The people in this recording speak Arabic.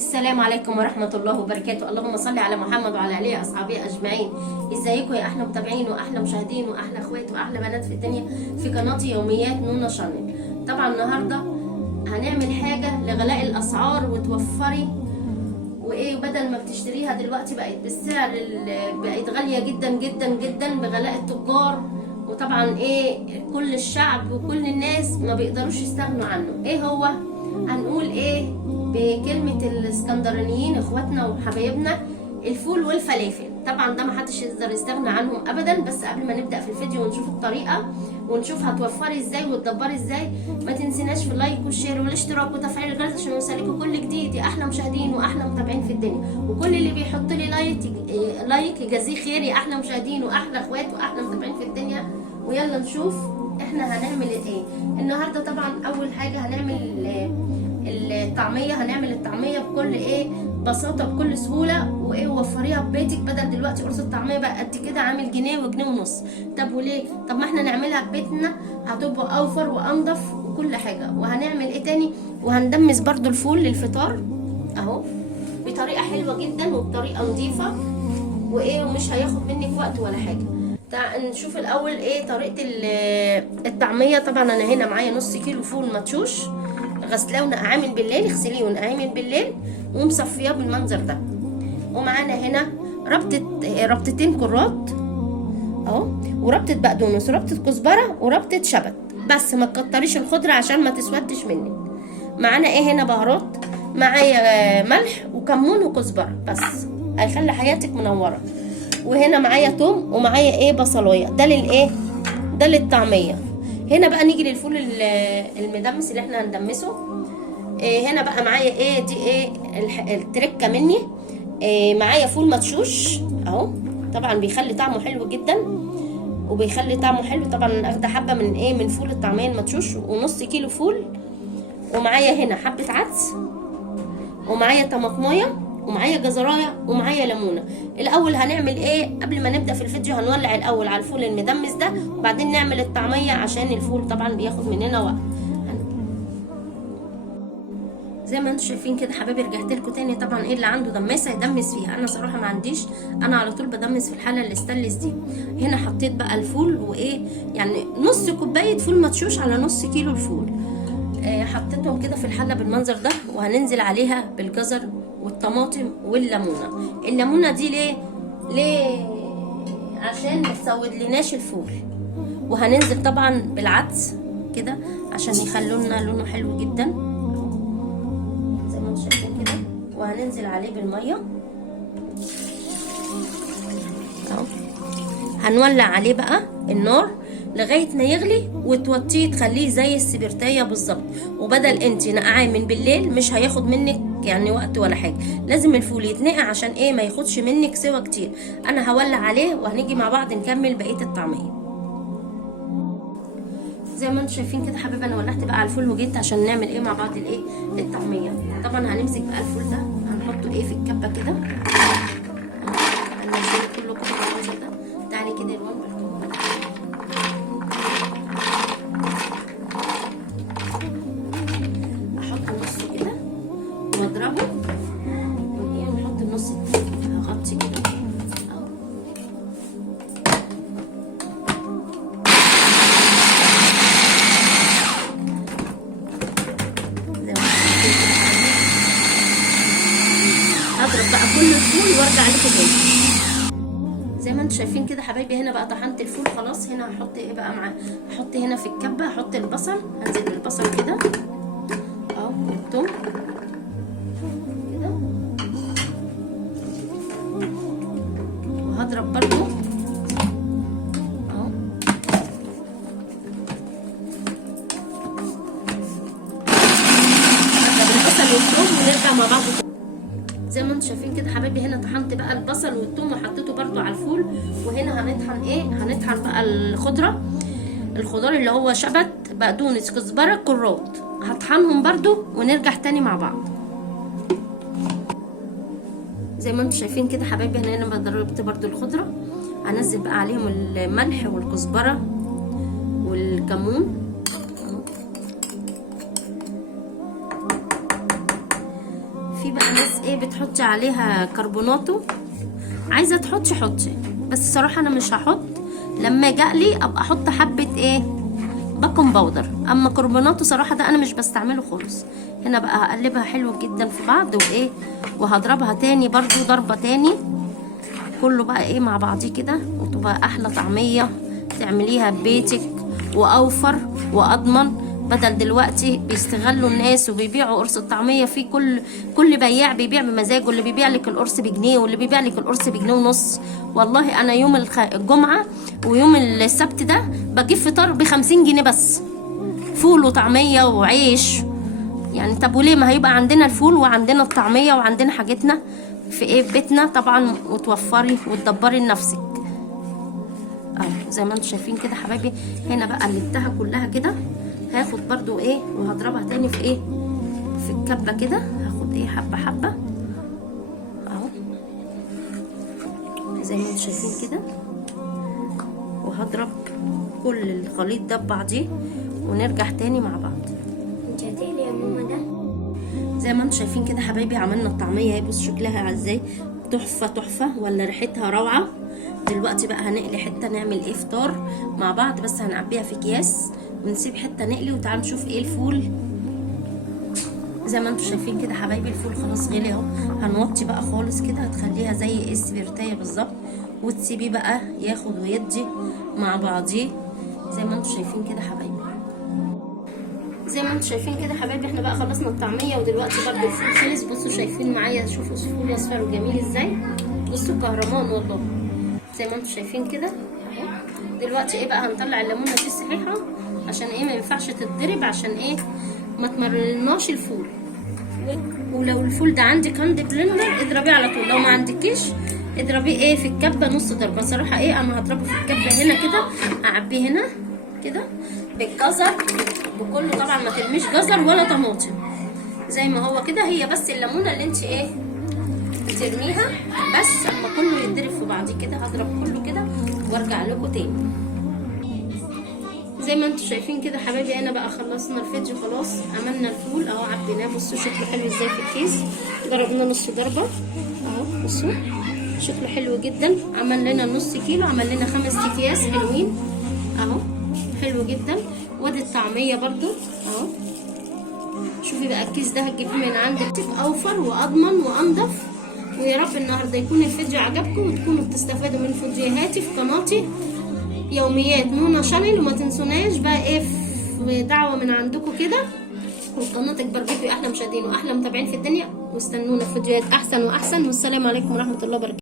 السلام عليكم ورحمة الله وبركاته. اللهم صل على محمد وعلى آله وأصحابه أجمعين. ازيكم يا أحلى متابعين وأحلى مشاهدين وأحلى أخوات وأحلى بنات في الدنيا في قناة يوميات نونا شانل. طبعا النهاردة هنعمل حاجة لغلاء الأسعار وتوفري وإيه، بدل ما بتشتريها دلوقتي بقت بالسعر بقت غالية جدا جدا جدا بغلاء التجار. وطبعا إيه، كل الشعب وكل الناس ما بيقدروش يستغنوا عنه. إيه هو؟ هنقول إيه بكلمة الاسكندرانيين اخواتنا وحبايبنا، الفول والفلافل. طبعا ده محدش يقدر يستغنى عنهم ابدا. بس قبل ما نبدأ في الفيديو ونشوف الطريقة ونشوف هتوفري ازاي وتدبري ازاي، ما تنسيناش في اللايك والشير والاشتراك وتفعيل الجرس عشان يوصلكوا كل جديد يا احلى مشاهدين واحلى متابعين في الدنيا. وكل اللي بيحط لي لايك يجازيه خير يا احلى مشاهدين واحلى اخوات واحلى متابعين في الدنيا. ويلا نشوف احنا هنعمل ايه النهارده. طبعا اول حاجة هنعمل الطعميه. هنعمل الطعميه بكل ايه بساطه بكل سهوله، وايه وفريها في بيتك. بدل دلوقتي قرص الطعميه بقى قد كده عامل جنيه وجنيه ونص. طب وليه؟ طب ما احنا نعملها في بيتنا، هتبقى اوفر وانضف وكل حاجه. وهنعمل ايه تاني؟ وهندمس برضو الفول للفطار اهو بطريقه حلوه جدا وبطريقه نظيفه، وايه ومش هياخد منك وقت ولا حاجه. نشوف الاول ايه طريقه الطعميه. طبعا انا هنا معايا نص كيلو فول مدشوش غسلاه ونقعاه من بالليل. اغسليه ونقعيه من بالليل ومصفياه بالمنظر ده. ومعانا هنا ربطتين كرات اهو، وربطه بقدونس وربطه كزبره وربطه شبت. بس ما تكتريش الخضره عشان ما تسودش منك. معانا ايه هنا؟ بهارات. معايا ملح وكمون وكزبره بس، هيخلي حياتك منوره. وهنا معايا توم ومعايا ايه بصلايه. ده للايه؟ ده للطعميه. هنا بقى نيجي للفول المدمس اللي احنا هندمسه. هنا بقى معايا ايه دي ايه التركه مني. معايا فول مدشوش اهو. طبعا بيخلي طعمه حلو جدا وبيخلي طعمه حلو. طبعا اخده حبه من ايه من فول الطعميه المدشوش ونص كيلو فول. ومعايا هنا حبه عدس ومعايا طماطمايه ومعايا جزرايه ومعايا ليمونه. الاول هنعمل ايه قبل ما نبدا في الفيديو؟ هنولع الاول على الفول المدمس ده وبعدين نعمل الطعميه عشان الفول طبعا بياخد مننا وقت. زي ما انتم شايفين كده حبايبي، رجعت لكم تاني. طبعا ايه اللي عنده دماسه يدمس فيها. انا صراحه ما عنديش، انا على طول بدمس في الحله الاستانلس دي. هنا حطيت بقى الفول وايه يعني نص كوبايه فول مدشوش على نص كيلو الفول. حطيتهم كده في الحله بالمنظر ده. وهننزل عليها بالجزر والطماطم والليمونه. الليمونه دي ليه عشان ما تسود لناش الفول. وهننزل طبعا بالعدس كده عشان يخلوا لنا لونه حلو جدا زي ما انتم شايفين كده. وهننزل عليه بالميه اهو. هنولع عليه بقى النار لغايه ما يغلي وتوطيه تخليه زي السبرتايه بالظبط. وبدل انت نقعاه من بالليل مش هياخد منك يعني وقت ولا حاجه. لازم الفول يتنقع عشان ايه ما ياخدش منك سوا كتير. انا هولع عليه وهنيجي مع بعض نكمل بقيه الطعميه. زي ما انتم شايفين كده حبايبي، انا ولعت بقى على الفول وجيت عشان نعمل ايه مع بعض الايه الطعميه. طبعا هنمسك بقى الفول ده هنحطه ايه في الكبه كده. هننزله كله كده بالمنظر ده. تعالي كده يا روان احط نصه كده واضربه ونحط النص التاني. هغطي كده هضرب بقى كل الفول وارجع لكم تاني. زي ما انتم شايفين كده حبايبي، هنا بقى طحنت الفول خلاص. هنا هحط ايه بقى معاه؟ هحط هنا في الكبه هحط البصل. هنزل بالبصل كده اهو والثوم كده. وهضرب برضو اهو. هضرب البصل والثوم ونرجع مع بعض. زي ما انتم شايفين كده حبايبي، هنا طحنت بقى البصل والثوم وحطيته برضو على الفول. وهنا هنطحن ايه؟ هنطحن بقى الخضار اللي هو شبت بقدونس كزبره كرات. هطحنهم برضو ونرجع تاني مع بعض. زي ما انتم شايفين كده حبايبي، هنا ضربت برضو الخضره. هنزل بقى عليهم الملح والكزبره والكمون. في بقى ناس ايه بتحطي عليها كربوناتو، عايزه تحطي حطي، بس صراحه انا مش هحط. لما اجي اقلي ابقى احط حبه ايه بيكنج باودر، اما كربوناتو صراحه ده انا مش بستعمله خالص. هنا بقى هقلبها حلو جدا في بعض وايه، وهضربها تاني برضو ضربه تاني، كله بقى ايه مع بعضيه كده، وتبقى احلى طعميه تعمليها ببيتك واوفر واضمن. بدل دلوقتي بيستغلوا الناس وبيبيعوا قرص الطعميه في كل بياع بيبيع بمزاجه، اللي بيبيع لك القرص بجنيه واللي بيبيع لك القرص بجنيه ونص. والله انا يوم الجمعه ويوم السبت ده بجيب فطار ب50 جنيه بس، فول وطعميه وعيش. يعني طب وليه؟ ما هيبقى عندنا الفول وعندنا الطعميه وعندنا حاجتنا في ايه في بيتنا طبعا، وتوفري وتدبري لنفسك. زي ما انتم شايفين كده حبايبي. هنا بقى قلبتها كلها كده، هاخد برضو ايه وهضربها تاني في ايه في الكبه كده، هاخد ايه حبه حبه اهو زي ما انتم شايفين كده، وهضرب كل الخليط ده ببعضيه ونرجع تاني مع بعض. انت هتقلي يا ماما ده؟ زي ما انتم شايفين كده حبايبي عملنا الطعميه اهي، بص شكلها ازاي تحفه تحفه، ولا ريحتها روعه. دلوقتي بقى هنقلي حته نعمل ايه فطار مع بعض، بس هنعبيها في اكياس ونسيب حته نقلي. وتعالوا نشوف ايه الفول. زي ما انتم شايفين كده حبايبي الفول خلاص غلي اهو. هنوطي بقى خالص كده، هتخليها زي السبرتايه بالظبط، وتسيبيه بقى ياخد ويدي مع بعضيه زي ما انتم شايفين كده حبايبي. زي ما انتم شايفين كده حبايبي احنا بقى خلصنا الطعميه، ودلوقتي برده الفول خلص. بصوا شايفين معايا، شوفوا الفول اصفر وجميل ازاي، بصوا كهرمان والله زي ما انتم شايفين كده اهو. دلوقتي ايه بقى هنطلع الليمونه دي الصحيحه، عشان ايه ما ينفعش تتضرب، عشان ايه ما تمرناش الفول. ولو الفول ده عندك هاند بلندر اضربيه على طول، لو ما عندكيش اضربيه ايه في الكبه نص ضربه. صراحه ايه انا هضربه في الكبه هنا كده، اعبيه هنا كده بالجزر بكله. طبعا ما ترميش جزر ولا طماطم، زي ما هو كده. هي بس الليمونه اللي انت ايه ترميها بس. اما كله يتضرب في بعضيه كده هضرب كله كده وارجع لكم تاني. زي ما انتم شايفين كده حبايبي انا بقى خلصنا الفيديو خلاص. عملنا الفول اهو عبيناه، بصوا شكله حلو ازاي في الكيس، ضربنا نص ضربه اهو، بصوا شكله حلو جدا. عمل لنا نص كيلو، عمل لنا 5 اكياس حلوين اهو، حلو جدا. وادي الطعميه برضو اهو. شوفي بقى الكيس ده هتجيبيه من عندك اوفر واضمن وانضف. ويا رب النهارده يكون الفيديو عجبكم وتكونوا بتستفادوا من فيديوهاتي في قناتي يوميات نونا شانل. وما تنسوناش بقى ايه في دعوه من عندكم كده، والقناه تكبر بيكم احلى مشاهدين واحلى متابعين في الدنيا. واستنونا في فيديوهات احسن واحسن، والسلام عليكم ورحمه الله وبركاته.